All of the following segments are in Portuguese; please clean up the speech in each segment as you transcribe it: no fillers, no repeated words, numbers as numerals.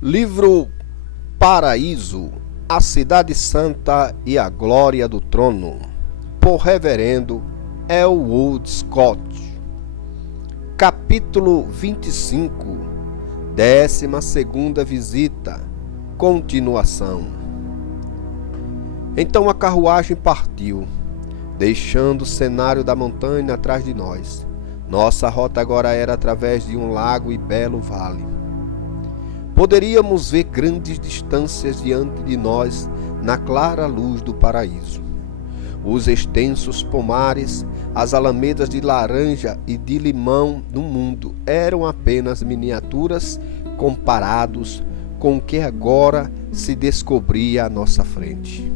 Livro Paraíso, a Cidade Santa e a Glória do Trono, por Reverendo Elwood Scott. Capítulo 25, 12ª visita, continuação. Então a carruagem partiu, deixando o cenário da montanha atrás de nós. Nossa rota agora era através de um lago e belo vale. Poderíamos ver grandes distâncias diante de nós na clara luz do paraíso. Os extensos pomares, as alamedas de laranja e de limão do mundo eram apenas miniaturas comparados com o que agora se descobria à nossa frente.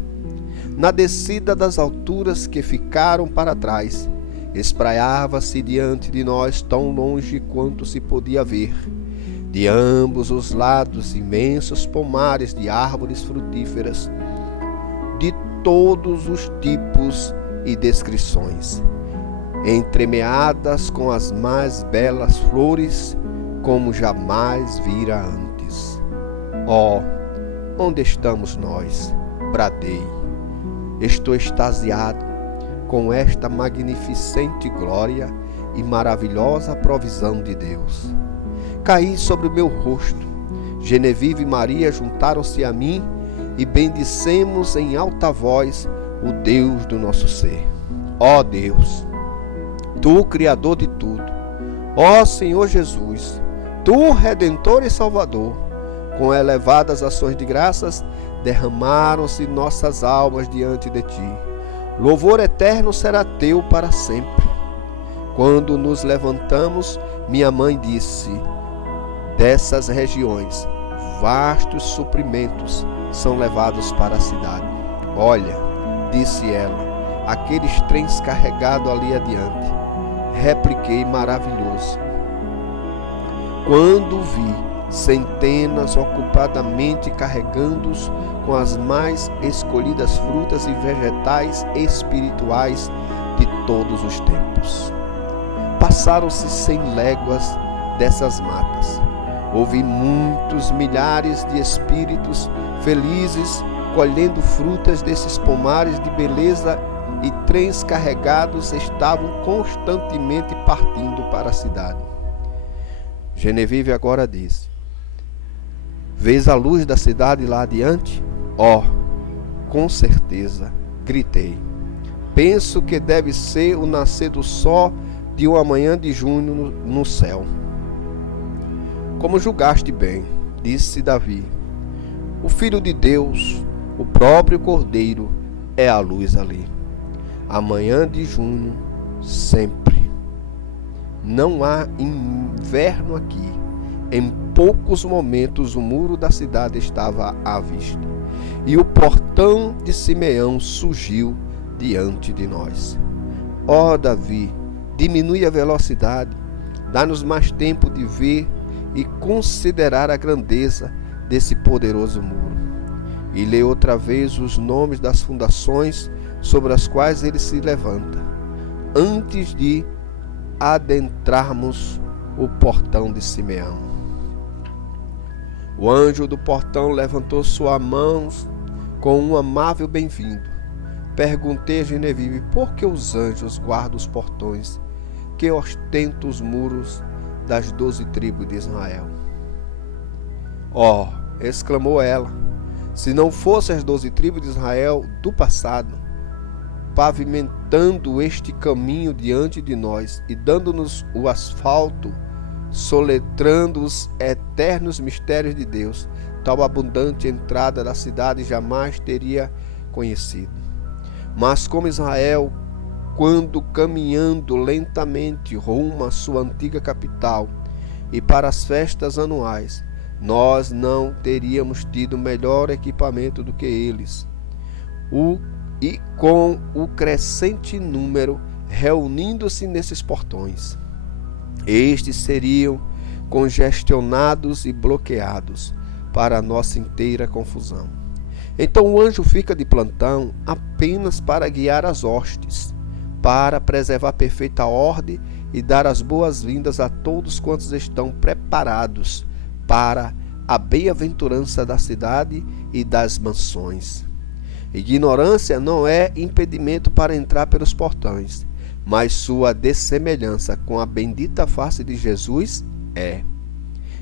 Na descida das alturas que ficaram para trás, espraiava-se diante de nós tão longe quanto se podia ver, de ambos os lados, imensos pomares de árvores frutíferas, de todos os tipos e descrições, entremeadas com as mais belas flores, como jamais vira antes. Oh, onde estamos nós? Bradei. Estou extasiado com esta magnificente glória e maravilhosa provisão de Deus. Caí sobre o meu rosto. Genevieve e Maria juntaram-se a mim e bendissemos em alta voz o Deus do nosso ser. Ó Deus, Tu, Criador de tudo, ó Senhor Jesus, Tu, Redentor e Salvador, com elevadas ações de graças, derramaram-se nossas almas diante de Ti. Louvor eterno será Teu para sempre. Quando nos levantamos, minha mãe disse: dessas regiões, vastos suprimentos são levados para a cidade. Olha, disse ela, aqueles trens carregados ali adiante. Repliquei, maravilhoso. Quando vi centenas ocupadamente carregando-os com as mais escolhidas frutas e vegetais espirituais de todos os tempos. Passaram-se 100 léguas dessas matas. Houve muitos milhares de espíritos felizes colhendo frutas desses pomares de beleza, e trens carregados estavam constantemente partindo para a cidade. Genevieve agora disse: vês a luz da cidade lá adiante? Oh, com certeza, gritei. Penso que deve ser o nascer do sol de uma manhã de junho no céu. Como julgaste bem, disse Davi. O Filho de Deus, o próprio Cordeiro, é a luz ali. A manhã de junho, sempre. Não há inverno aqui. Em poucos momentos o muro da cidade estava à vista, e o portão de Simeão surgiu diante de nós. Ó Davi, diminui a velocidade, dá-nos mais tempo de ver e considerar a grandeza desse poderoso muro. E lê outra vez os nomes das fundações sobre as quais ele se levanta, antes de adentrarmos o portão de Simeão. O anjo do portão levantou sua mão com um amável bem-vindo. Perguntei a Genevieve por que os anjos guardam os portões que ostentam os muros das 12 tribos de Israel. Oh, exclamou ela, se não fossem as 12 tribos de Israel do passado, pavimentando este caminho diante de nós e dando-nos o asfalto, soletrando os eternos mistérios de Deus, tal abundante entrada da cidade jamais teria conhecido. Mas como Israel, quando caminhando lentamente rumo à sua antiga capital e para as festas anuais, nós não teríamos tido melhor equipamento do que eles. E com o crescente número reunindo-se nesses portões, estes seriam congestionados e bloqueados para a nossa inteira confusão. Então o anjo fica de plantão apenas para guiar as hostes, para preservar perfeita ordem e dar as boas-vindas a todos quantos estão preparados para a bem-aventurança da cidade e das mansões. Ignorância não é impedimento para entrar pelos portões, mas sua dessemelhança com a bendita face de Jesus é.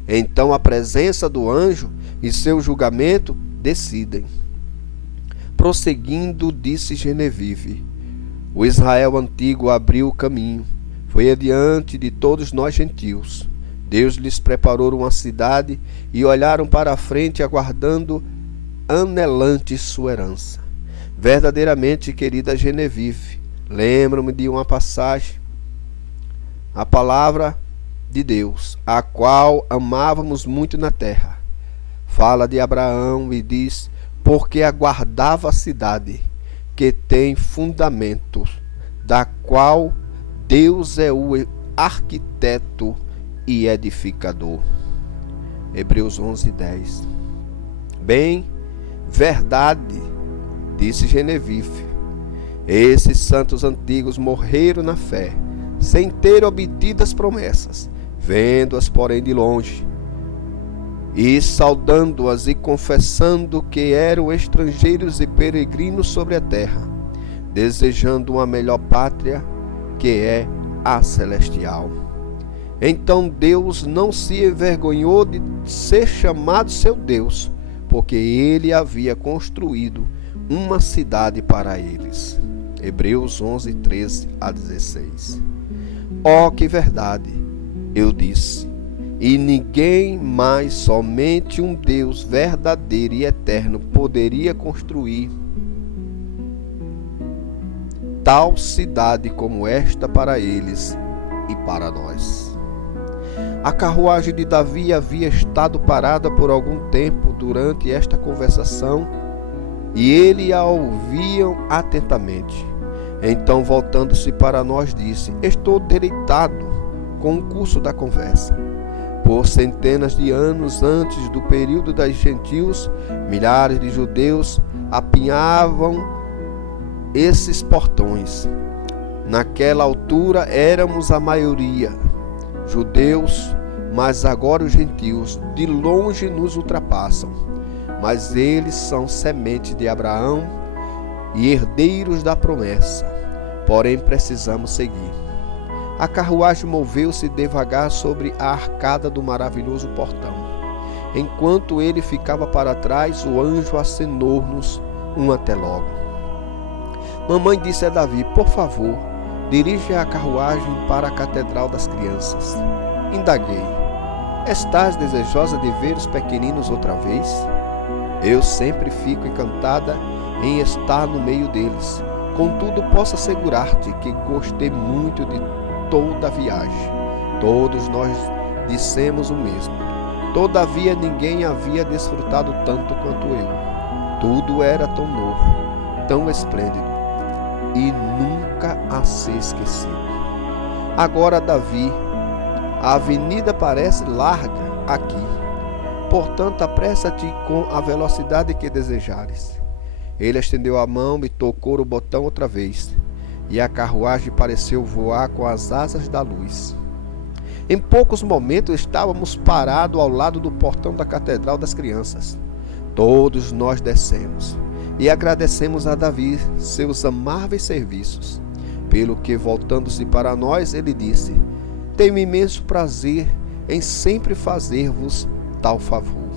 Então a presença do anjo e seu julgamento decidem. Prosseguindo, disse Genevieve, o Israel antigo abriu o caminho, foi adiante de todos nós gentios. Deus lhes preparou uma cidade e olharam para a frente aguardando anelantes sua herança. Verdadeiramente, querida Genevieve, lembro-me de uma passagem, a palavra de Deus, a qual amávamos muito na terra. Fala de Abraão e diz, porque aguardava a cidade que tem fundamentos, da qual Deus é o arquiteto e edificador. Hebreus 11:10. Bem, verdade, disse Genevieve, esses santos antigos morreram na fé, sem ter obtido as promessas, vendo-as, porém, de longe, e saudando-as e confessando que eram estrangeiros e peregrinos sobre a terra, desejando uma melhor pátria, que é a celestial. Então Deus não se envergonhou de ser chamado seu Deus, porque ele havia construído uma cidade para eles. Hebreus 11:13-16. Oh, que verdade! Eu disse, e ninguém mais, somente um Deus verdadeiro e eterno poderia construir tal cidade como esta para eles e para nós. A carruagem de Davi havia estado parada por algum tempo durante esta conversação e ele a ouviam atentamente. Então, voltando-se para nós, disse, estou deleitado com o curso da conversa. Por centenas de anos antes do período dos gentios, milhares de judeus apinhavam esses portões. Naquela altura éramos a maioria judeus, mas agora os gentios de longe nos ultrapassam. Mas eles são semente de Abraão e herdeiros da promessa. Porém, precisamos seguir. A carruagem moveu-se devagar sobre a arcada do maravilhoso portão. Enquanto ele ficava para trás, o anjo acenou-nos um até logo. Mamãe disse a Davi, por favor, dirija a carruagem para a Catedral das Crianças. Indaguei, estás desejosa de ver os pequeninos outra vez? Eu sempre fico encantada em estar no meio deles. Contudo, posso assegurar-te que gostei muito de toda a viagem. Todos nós dissemos o mesmo. Todavia, ninguém havia desfrutado tanto quanto eu. Tudo era tão novo, tão esplêndido e nunca a ser esquecido. Agora, Davi, a avenida parece larga aqui. Portanto, apressa-te com a velocidade que desejares. Ele estendeu a mão e tocou o botão outra vez, e a carruagem pareceu voar com as asas da luz. Em poucos momentos estávamos parados ao lado do portão da Catedral das Crianças. Todos nós descemos e agradecemos a Davi seus amáveis serviços, pelo que, voltando-se para nós, ele disse, tenho imenso prazer em sempre fazer-vos tal favor.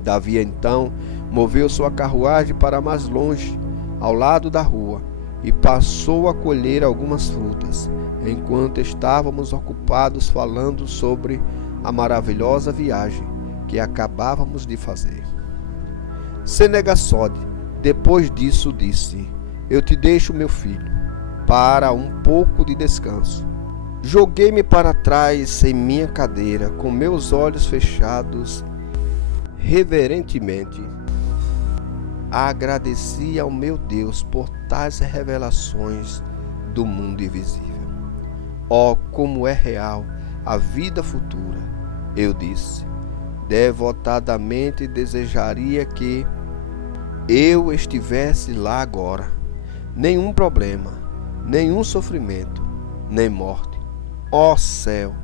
Davi então moveu sua carruagem para mais longe, ao lado da rua, e passou a colher algumas frutas, enquanto estávamos ocupados falando sobre a maravilhosa viagem que acabávamos de fazer. Senegassode, depois disso, disse, eu te deixo, meu filho, para um pouco de descanso. Joguei-me para trás em minha cadeira, com meus olhos fechados, reverentemente. Agradeci ao meu Deus por tais revelações do mundo invisível. Oh, como é real a vida futura! Eu disse, devotadamente desejaria que eu estivesse lá agora. Nenhum problema, nenhum sofrimento, nem morte. Ó céu,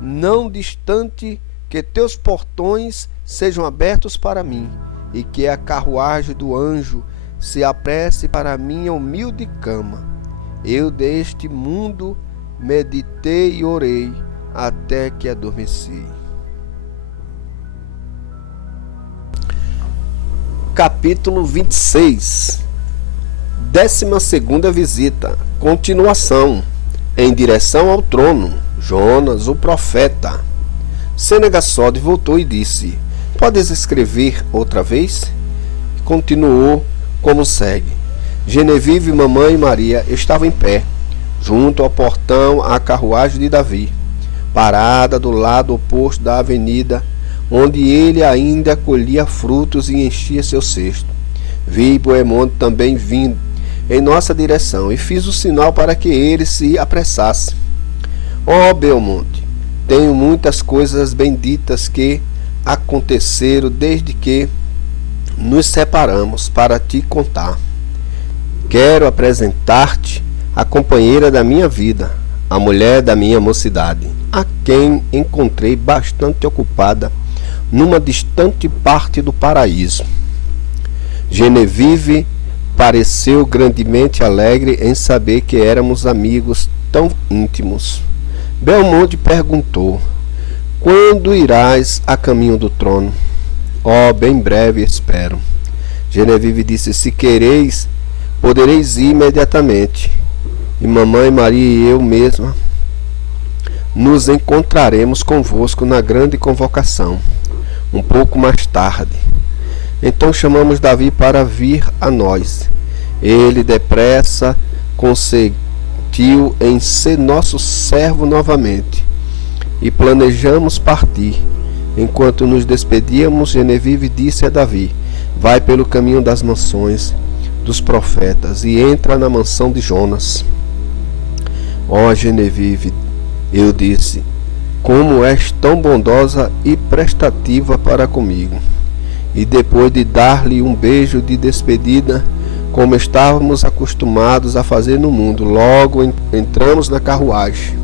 não distante Que teus portões sejam abertos para mim, e que a carruagem do anjo se apresse para a minha humilde cama. Eu deste mundo meditei e orei até que adormeci. Capítulo 26. 12ª visita. Continuação. Em direção ao trono. Jonas, o profeta. Senegassode voltou e disse: Podes escrever outra vez? Continuou como segue. Genevieve, mamãe e Maria estavam em pé, junto ao portão à carruagem de Davi, parada do lado oposto da avenida, onde ele ainda colhia frutos e enchia seu cesto. Vi Boemonde também vindo em nossa direção e fiz o sinal para que ele se apressasse. Ó Belmonte, tenho muitas coisas benditas que aconteceram desde que nos separamos para te contar. Quero apresentar-te a companheira da minha vida, a mulher da minha mocidade, a quem encontrei bastante ocupada numa distante parte do paraíso. Genevieve pareceu grandemente alegre em saber que éramos amigos tão íntimos. Belmonte perguntou: Quando irás a caminho do trono? Oh, bem breve espero. Genevieve disse: Se quereis, podereis ir imediatamente. E mamãe Maria e eu mesma nos encontraremos convosco na grande convocação, um pouco mais tarde. Então chamamos Davi para vir a nós. Ele depressa consentiu em ser nosso servo novamente, e planejamos partir. Enquanto nos despedíamos, Genevieve disse a Davi: Vai pelo caminho das mansões dos profetas e entra na mansão de Jonas. Ó Genevieve, eu disse, como és tão bondosa e prestativa para comigo. E depois de dar-lhe um beijo de despedida, como estávamos acostumados a fazer no mundo, logo entramos na carruagem,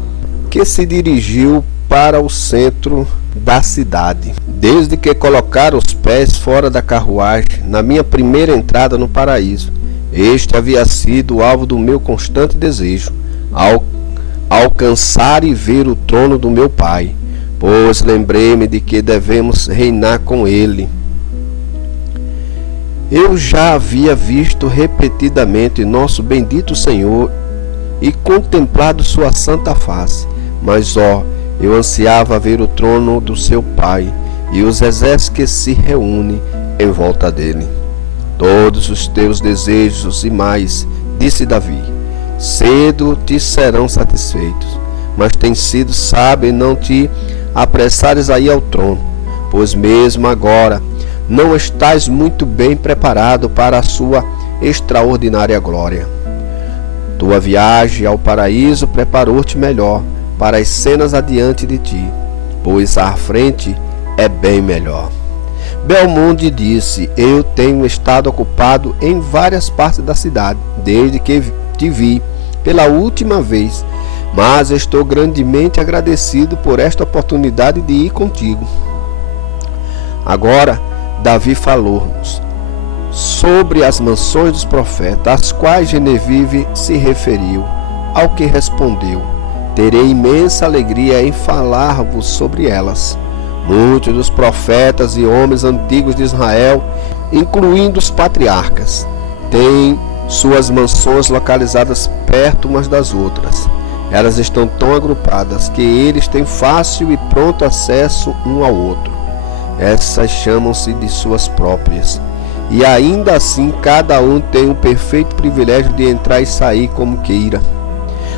que se dirigiu para o centro da cidade. Desde que colocara os pés fora da carruagem, na minha primeira entrada no paraíso, este havia sido o alvo do meu constante desejo, alcançar e ver o trono do meu Pai, pois lembrei-me de que devemos reinar com ele. Eu já havia visto repetidamente nosso bendito Senhor e contemplado sua santa face, mas eu ansiava ver o trono do seu Pai e os exércitos que se reúnem em volta dele. Todos os teus desejos e mais, disse Davi, cedo te serão satisfeitos, mas tem sido sábio em não te apressares a ir ao trono, pois mesmo agora não estás muito bem preparado para a sua extraordinária glória. Tua viagem ao paraíso preparou-te melhor para as cenas adiante de ti, pois à frente é bem melhor. Belmonte disse: Eu tenho estado ocupado em várias partes da cidade, desde que te vi pela última vez, mas estou grandemente agradecido por esta oportunidade de ir contigo. Agora, Davi falou-nos sobre as mansões dos profetas, às quais Genevieve se referiu, ao que respondeu: Terei imensa alegria em falar-vos sobre elas. Muitos dos profetas e homens antigos de Israel, incluindo os patriarcas, têm suas mansões localizadas perto umas das outras. Elas estão tão agrupadas que eles têm fácil e pronto acesso um ao outro. Essas chamam-se de suas próprias. E ainda assim cada um tem o perfeito privilégio de entrar e sair como queira.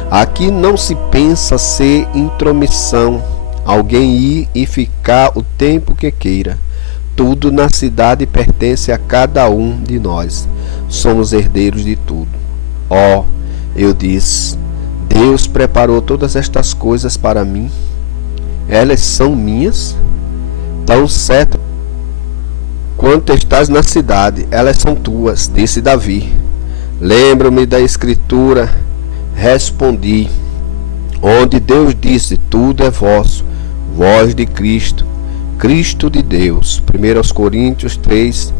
Aqui não se pensa ser intromissão, alguém ir e ficar o tempo que queira. Tudo na cidade pertence a cada um de nós. Somos herdeiros de tudo. Eu disse, Deus preparou todas estas coisas para mim. Elas são minhas? Tão certo quanto estás na cidade, elas são tuas, disse Davi. Lembro-me da escritura, respondi, onde Deus disse: Tudo é vosso, vós de Cristo, Cristo de Deus. 1 Coríntios 3,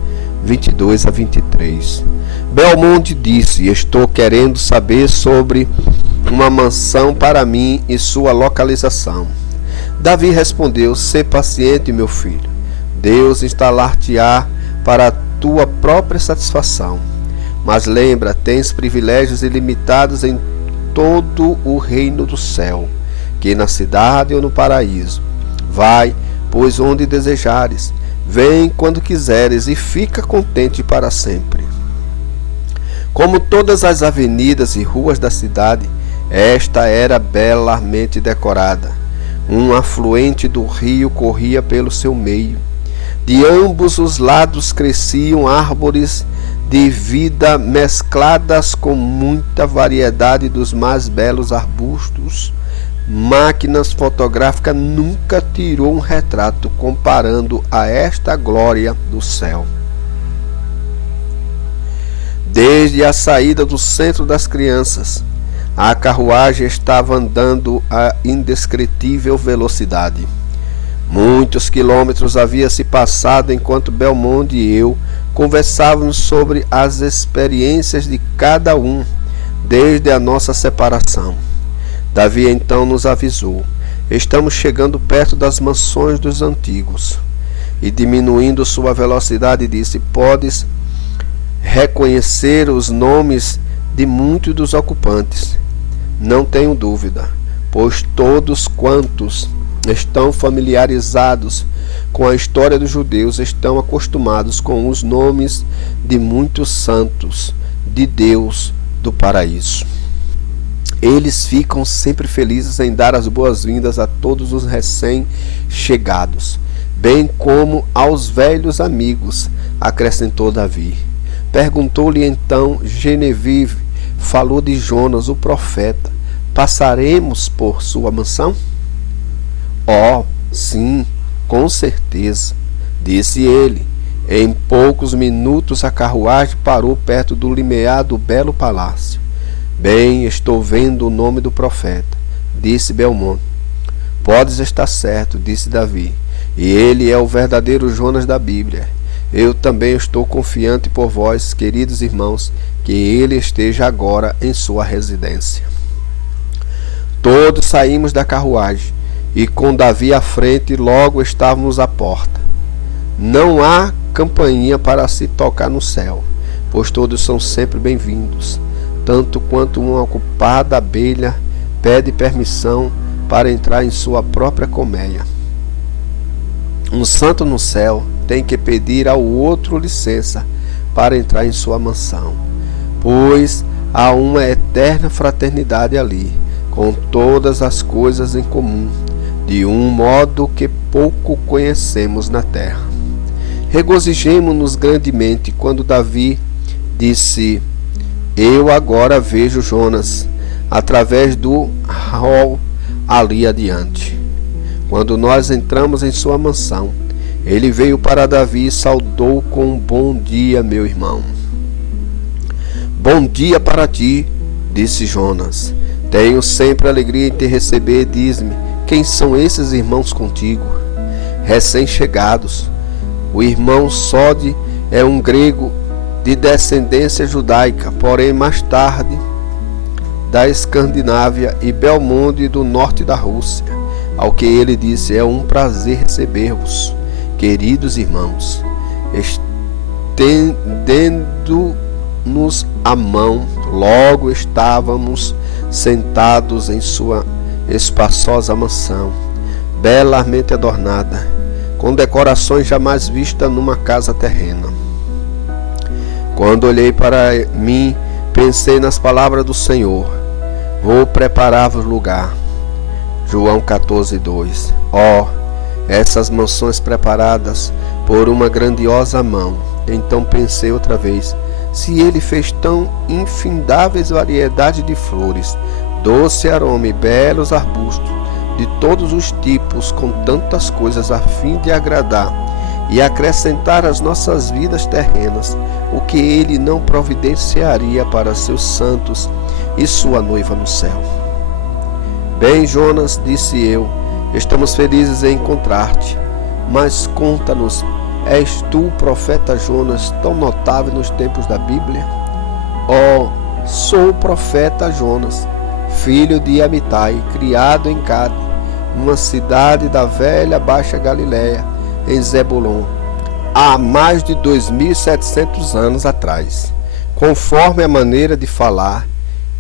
22 a 23. Belmonte disse: estou querendo saber sobre uma mansão para mim e sua localização. Davi respondeu: sê paciente, meu filho. Deus instalar-te-á para a tua própria satisfação. Mas lembra, tens privilégios ilimitados em todo o reino do céu, que na cidade ou no paraíso. Vai, pois, onde desejares. Vem quando quiseres e fica contente para sempre. Como todas as avenidas e ruas da cidade, esta era belamente decorada. Um afluente do rio corria pelo seu meio. De ambos os lados cresciam árvores de vida mescladas com muita variedade dos mais belos arbustos. Máquinas fotográficas nunca tirou um retrato comparando a esta glória do céu. Desde a saída do centro das crianças, a carruagem estava andando a indescritível velocidade. Muitos quilômetros havia se passado enquanto Belmonte e eu conversávamos sobre as experiências de cada um desde a nossa separação. Davi então nos avisou: estamos chegando perto das mansões dos antigos. E diminuindo sua velocidade disse: podes reconhecer os nomes de muitos dos ocupantes. Não tenho dúvida, pois todos quantos estão familiarizados com a história dos judeus estão acostumados com os nomes de muitos santos de Deus do paraíso. Eles ficam sempre felizes em dar as boas-vindas a todos os recém-chegados, bem como aos velhos amigos, acrescentou Davi. Perguntou-lhe então Genevieve, falou de Jonas, o profeta: passaremos por sua mansão? Oh, sim, com certeza, disse ele. Em poucos minutos a carruagem parou perto do limiar do belo palácio. Bem, estou vendo o nome do profeta, disse Belmonte. Podes estar certo, disse Davi, e ele é o verdadeiro Jonas da Bíblia. Eu também estou confiante por vós, queridos irmãos, que ele esteja agora em sua residência. Todos saímos da carruagem, e com Davi à frente logo estávamos à porta. Não há campainha para se tocar no céu, pois todos são sempre bem-vindos, tanto quanto uma ocupada abelha pede permissão para entrar em sua própria colmeia. Um santo no céu tem que pedir ao outro licença para entrar em sua mansão, pois há uma eterna fraternidade ali, com todas as coisas em comum, de um modo que pouco conhecemos na terra. Regozijemo-nos grandemente quando Davi disse: eu agora vejo Jonas através do rol ali adiante. Quando nós entramos em sua mansão, ele veio para Davi e saudou com um bom dia, meu irmão. Bom dia para ti, disse Jonas. Tenho sempre alegria em te receber. Diz-me, quem são esses irmãos contigo? Recém-chegados. O irmão Sode é um grego de descendência judaica, porém mais tarde da Escandinávia, e Belmonte do norte da Rússia. Ao que ele disse: é um prazer receber-vos, queridos irmãos. Estendendo-nos a mão, logo estávamos sentados em sua espaçosa mansão, belamente adornada, com decorações jamais vistas numa casa terrena. Quando olhei para mim, pensei nas palavras do Senhor: vou preparar-vos lugar. João 14:2. Ó, essas mansões preparadas por uma grandiosa mão. Então pensei outra vez: se ele fez tão infindáveis variedade de flores, doce aroma e belos arbustos, de todos os tipos, com tantas coisas a fim de agradar e acrescentar às nossas vidas terrenas, o que ele não providenciaria para seus santos e sua noiva no céu? Bem, Jonas, disse eu, estamos felizes em encontrar-te. Mas conta-nos, és tu o profeta Jonas, tão notável nos tempos da Bíblia? Sou o profeta Jonas, filho de Amitai, criado em Gade, numa cidade da velha Baixa Galileia, em Zebulon, há mais de 2.700 anos atrás, conforme a maneira de falar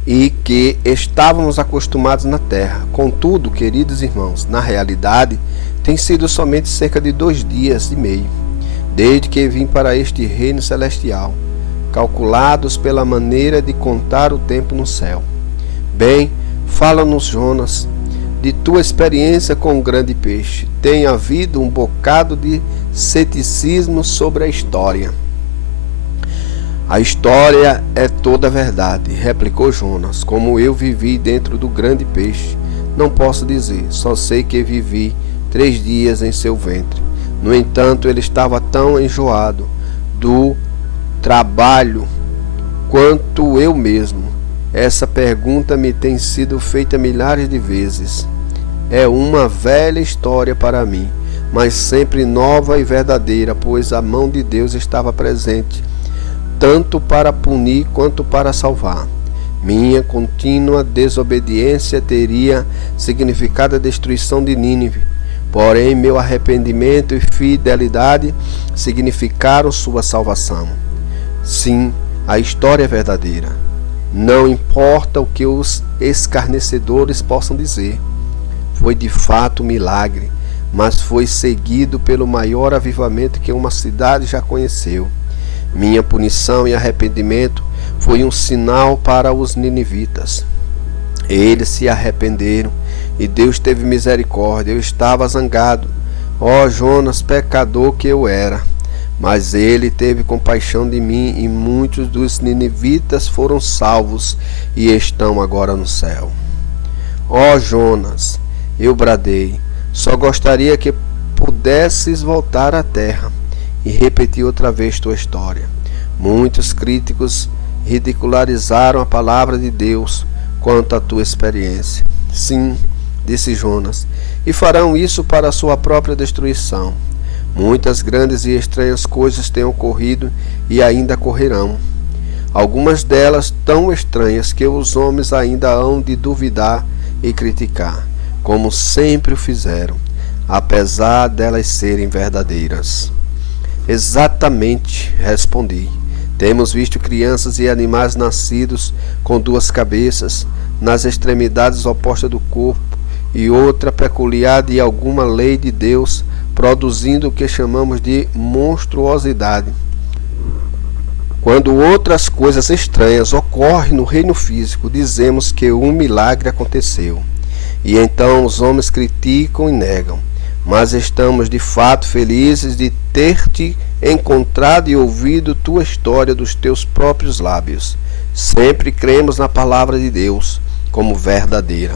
e que estávamos acostumados na terra. Contudo, queridos irmãos, na realidade, tem sido somente cerca de 2 dias e meio, desde que vim para este reino celestial, calculados pela maneira de contar o tempo no céu. Bem, fala-nos, Jonas, de tua experiência com o grande peixe. Tem havido um bocado de ceticismo sobre a história. A história é toda a verdade, replicou Jonas. Como eu vivi dentro do grande peixe, não posso dizer, só sei que vivi 3 dias em seu ventre. No entanto, ele estava tão enjoado do trabalho quanto eu mesmo. Essa pergunta me tem sido feita milhares de vezes. É uma velha história para mim, mas sempre nova e verdadeira, pois a mão de Deus estava presente, tanto para punir quanto para salvar. Minha contínua desobediência teria significado a destruição de Nínive, porém meu arrependimento e fidelidade significaram sua salvação. Sim, a história é verdadeira. Não importa o que os escarnecedores possam dizer. Foi de fato um milagre, mas foi seguido pelo maior avivamento que uma cidade já conheceu. Minha punição e arrependimento foi um sinal para os ninivitas. Eles se arrependeram e Deus teve misericórdia. Eu estava zangado, Jonas, pecador que eu era. Mas ele teve compaixão de mim e muitos dos ninivitas foram salvos e estão agora no céu. Jonas, eu bradei, só gostaria que pudesses voltar à terra e repetir outra vez tua história. Muitos críticos ridicularizaram a palavra de Deus quanto à tua experiência. Sim, disse Jonas, e farão isso para a sua própria destruição. Muitas grandes e estranhas coisas têm ocorrido e ainda ocorrerão. Algumas delas tão estranhas que os homens ainda hão de duvidar e criticar, como sempre o fizeram, apesar delas serem verdadeiras. Exatamente, respondi. Temos visto crianças e animais nascidos com 2 cabeças, nas extremidades opostas do corpo, e outra peculiar de alguma lei de Deus, produzindo o que chamamos de monstruosidade. Quando outras coisas estranhas ocorrem no reino físico, dizemos que um milagre aconteceu. E então os homens criticam e negam. Mas estamos de fato felizes de ter-te encontrado e ouvido tua história dos teus próprios lábios. Sempre cremos na palavra de Deus como verdadeira.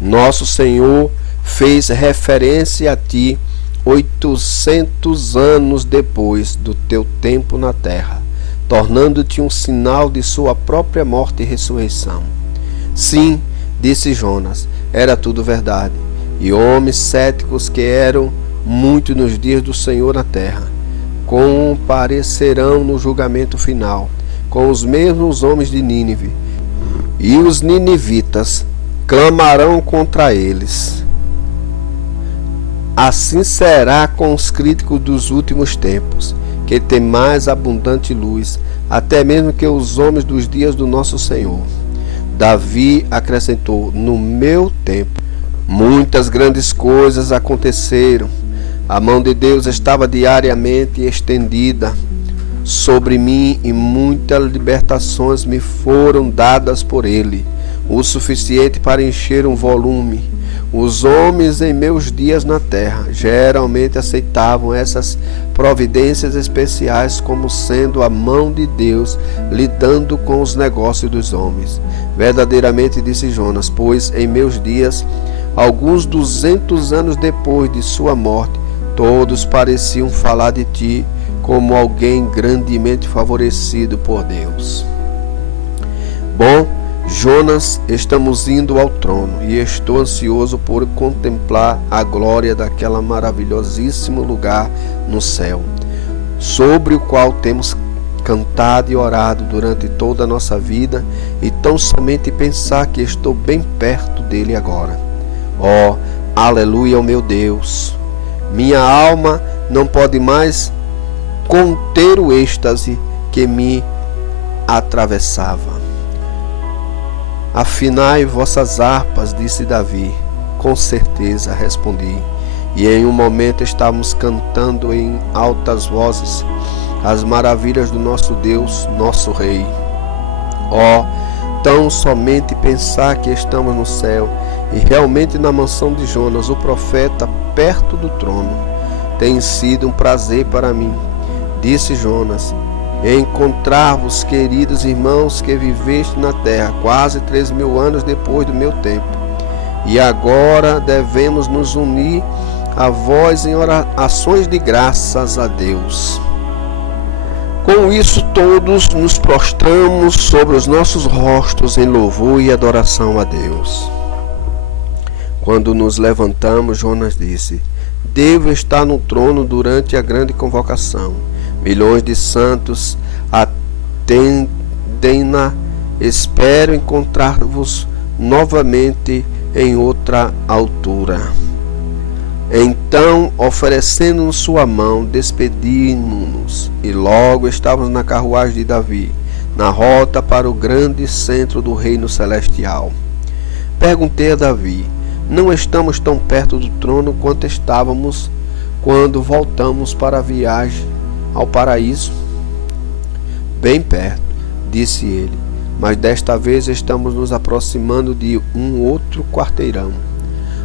Nosso Senhor fez referência a ti 800 anos depois do teu tempo na terra, tornando-te um sinal de sua própria morte e ressurreição. Sim, disse Jonas, era tudo verdade. E homens céticos, que eram muitos nos dias do Senhor na terra, comparecerão no julgamento final com os mesmos homens de Nínive, e os ninivitas clamarão contra eles. Assim será com os críticos dos últimos tempos, que tem mais abundante luz, até mesmo que os homens dos dias do nosso Senhor. Davi acrescentou, no meu tempo, muitas grandes coisas aconteceram. A mão de Deus estava diariamente estendida sobre mim e muitas libertações me foram dadas por ele, o suficiente para encher um volume. Os homens em meus dias na terra geralmente aceitavam essas providências especiais como sendo a mão de Deus lidando com os negócios dos homens. Verdadeiramente, disse Jonas, pois em meus dias, alguns 200 anos depois de sua morte, todos pareciam falar de ti como alguém grandemente favorecido por Deus. Bom, Jonas, estamos indo ao trono e estou ansioso por contemplar a glória daquele maravilhosíssimo lugar no céu, sobre o qual temos cantado e orado durante toda a nossa vida, e tão somente pensar que estou bem perto dele agora. Oh, aleluia ao meu Deus! Minha alma não pode mais conter o êxtase que me atravessava. Afinai vossas harpas, disse Davi. Com certeza, respondi. E em um momento estávamos cantando em altas vozes as maravilhas do nosso Deus, nosso Rei. Oh, tão somente pensar que estamos no céu e realmente na mansão de Jonas, o profeta, perto do trono. Tem sido um prazer para mim, disse Jonas, encontrar-vos, queridos irmãos que viveste na terra quase 3.000 anos depois do meu tempo. E agora devemos nos unir a vós em orações de graças a Deus. Com isso, todos nos prostramos sobre os nossos rostos em louvor e adoração a Deus. Quando nos levantamos, Jonas disse: Devo estar no trono durante a grande convocação. Milhões de santos atendem-na. Espero encontrar-vos novamente em outra altura. Então, oferecendo-nos sua mão, despedimos-nos, e logo estávamos na carruagem de Davi, na rota para o grande centro do reino celestial. Perguntei a Davi: não estamos tão perto do trono quanto estávamos quando voltamos para a viagem ao paraíso? Bem perto, disse ele, mas desta vez estamos nos aproximando de um outro quarteirão.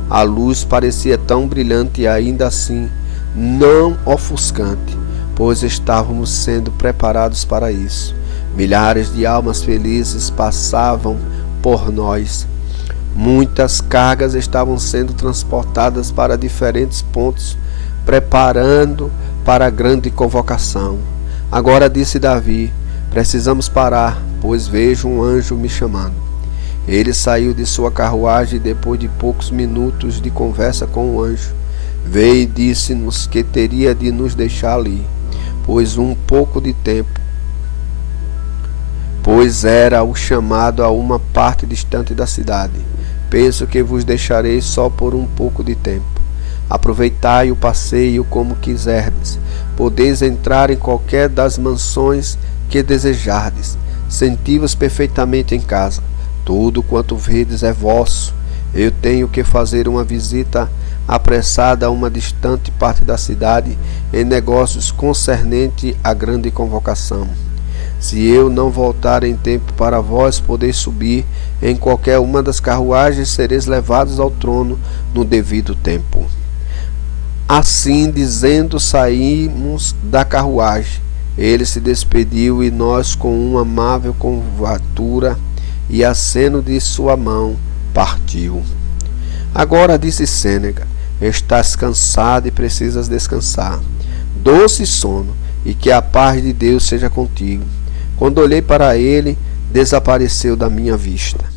A luz parecia tão brilhante e ainda assim não ofuscante, pois estávamos sendo preparados para isso. Milhares de almas felizes passavam por nós. Muitas cargas estavam sendo transportadas para diferentes pontos, preparando para a grande convocação. Agora, disse Davi, precisamos parar, pois vejo um anjo me chamando. Ele saiu de sua carruagem e depois de poucos minutos de conversa com o anjo, veio e disse-nos que teria de nos deixar ali, pois era o chamado a uma parte distante da cidade. Penso que vos deixarei só por um pouco de tempo. Aproveitai o passeio como quiserdes. Podeis entrar em qualquer das mansões que desejardes. Senti-vos perfeitamente em casa. Tudo quanto vedes é vosso. Eu tenho que fazer uma visita apressada a uma distante parte da cidade em negócios concernente à grande convocação. Se eu não voltar em tempo para vós, podeis subir em qualquer uma das carruagens e sereis levados ao trono no devido tempo. Assim dizendo, saímos da carruagem. Ele se despediu e nós, com uma amável curvatura e aceno de sua mão, partiu. Agora, disse Sêneca, estás cansado e precisas descansar. Doce sono, e que a paz de Deus seja contigo. Quando olhei para ele, desapareceu da minha vista.